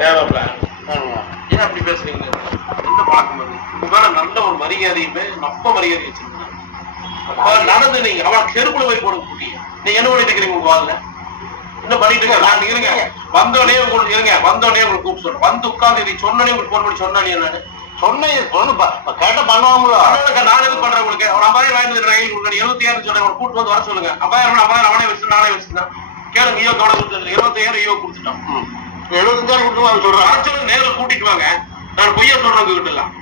தேவைப்பட ஏன் அப்படி பேசுறீங்க? என்ன பழக்கம் அது? உங்க மேல நல்ல ஒரு மரியாதையுமே நப்ப மரியாதை வச்சிருந்தேன். நடந்து நீங்க அவன் செருப்புல போய் போடுங்க குட்டிய. நீங்க என்ன பண்ணிட்டு இருக்கிறீங்க உங்க வாழ்ல? என்ன பண்ணிட்டு இருக்க? நான் இருங்க வந்தோடனே உங்களுக்கு இருங்க வந்தோடனே உங்களுக்கு கூப்பிட்டு சொல்றேன். வந்து உட்கார்ந்து நீ சொன்னனே உங்களுக்கு போன் பண்ணி சொன்னா நீ என்ன கேட்ட பண்ணுவாங்களோ? நான் எது பண்றேன் உங்களுக்கு? ஒரு 50,000 வாங்கிட்டு 76 சொல்றேன். கூட்டு வந்து வர சொல்லுங்க. 50,000 அவனே வச்சு நானே வச்சுதான் கேளுங்க. ஈயோ தோட கொடுத்து 75,000 ஈயோ கொடுத்துட்டான். 75,000 கொடுத்து சொல்றேன். சொல்லுங்க நேரில் கூட்டிட்டு வாங்க. நான் பொய்யா சொல்றேன் உங்ககிட்ட எல்லாம்.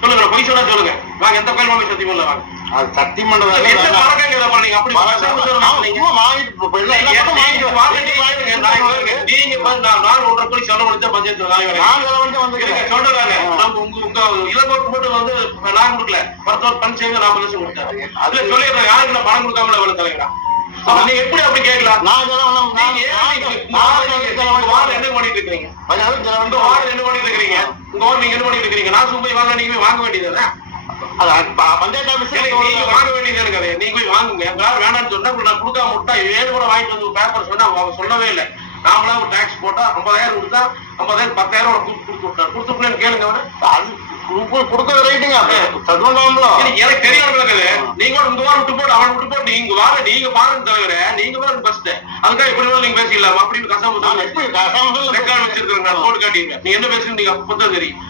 சொல்லுங்க பொய் சொன்னா சொல்லுங்க. வாங்க எந்த கோயில் வாங்கி சத்தியம் இல்ல வாங்க. அது சத்தியம் பண்றது நீங்க அப்படி நான் 1.5 கோடி செலவழிச்ச பஞ்சாயத்து சொல்றாங்க. நம்ம உங்க இலக்கோட்டு போட்டு வந்து நான் கொடுக்கல மருத்துவர் பணி செய்ய 40 லட்சம் கொடுத்தாரு. அதுல சொல்லிடுறேன் யாருக்கு நான் பணம் கொடுக்காமல வேலை தலைவரா? நீங்க எப்படி அப்படி கேட்கலாம்? என்ன பண்ணிட்டு இருக்கீங்க? உங்க வார்டு என்ன பண்ணிட்டு இருக்கீங்க? உங்க வார்டு நீங்க என்ன பண்ணிட்டு இருக்கீங்க? நான் சும்மா வாங்க நீங்க வாங்க வேண்டியது பஞ்சாயத்து ஆபீஸ் நீங்க வாங்க வேண்டியது இருக்காது. நீங்க போய் வாங்குங்க. வேணாம்னு சொன்னா நான் கொடுக்காம விட்டா 7 கூட வாங்கிட்டு வந்து பேப்பர் சொன்னா அவங்க சொல்லவே இல்லை. நாமளா ஒரு டாக்ஸ் போட்டா 50,000 கொடுத்தா 50,000 10,000 கொடுத்து விட்டாரு. கொடுத்துட்டு கேளுங்க அவனை கொடுக்கறது ரைட்டுங்க. எனக்கு தெரியாது. நீங்க உங்க வாரம் விட்டு போட்டு அவன் விட்டு போட்டு நீங்க வாங்க நீங்க பாருங்க தவிர நீங்க பாருங்க ஃபர்ஸ்ட் அதுக்காக எப்படி நீங்க பேசிடலாம் அப்படின்னு கசாம வச்சிருக்காங்க. போட்டு காட்டிங்க நீங்க என்ன பேசுறீங்க நீங்க அப்பதான் தெரியும்.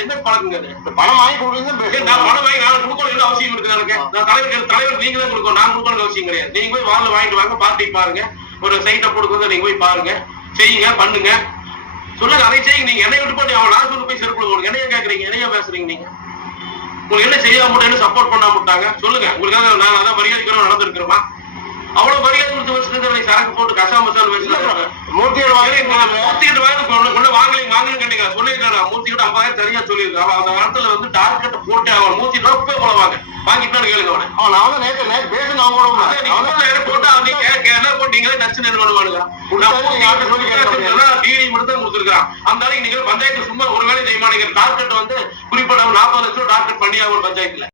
என்ன பழக்குங்க? பணம் வாங்கி கொடுக்குறது. நான் பணம் வாங்கி நான் கொடுக்கணும் அவசியம் இருக்கு எனக்கு. நான் தலைவர் நீங்க தான் கொடுக்கணும். நான் கொடுக்கணும் அவசியம் கிடையாது. நீங்க போய் வாரில் வாங்கிட்டு வாங்க பார்ட்டி பாருங்க. ஒரு சைட்டை போடுறது நீங்க போய் பாருங்க செய்யுங்க பண்ணுங்க சொல்லுங்க. அதை செய்யுங்க. நீங்க என்னை விட்டு போட்டு அவன் நான் போய் செருப்புல போடுங்க. என்னையா கேட்கறீங்க? என்னையா பேசுறீங்க? நீங்க உங்களுக்கு என்ன செய்யாம மட்டும் என்ன சப்போர்ட் பண்ணாம விட்டாங்க சொல்லுங்க. உங்களுக்காக நான் அதான் மரியாதைக்கிறோம் நடந்திருக்கிறோமா? அவ்வளவு மரியாதை கொடுத்து வச்சுட்டு சரக்கு போட்டு கசா மசால் வச்சு மூர்த்தியோட வாங்கலன்னு கேட்டீங்க சொல்லிருக்காரு. மூர்த்திக்கிட்ட 50,000 சரியா சொல்லியிருக்காரு. அந்த இடத்துல வந்து டார்கெட் போட்டு அவன் மூர்த்தி ரொப்பே போல வாங்க வாங்கிட்டான்னு கேளுங்க. அவனை அவன் நேற்று பேசணும் போட்டு அவங்க என்ன போட்டீங்களே நச்சு என்ன பண்ணுவானுங்க? டிகிரி மட்டும் தான் கொடுத்துருக்கான். அந்த நீங்க பஞ்சாயத்து சும்மா ஒரு வேலை செய்ய மாட்டேங்கிற டார்கெட் வந்து குறிப்பிட்ட 40 லட்சம் டார்கெட் பண்ணி அவங்க பஞ்சாயத்துல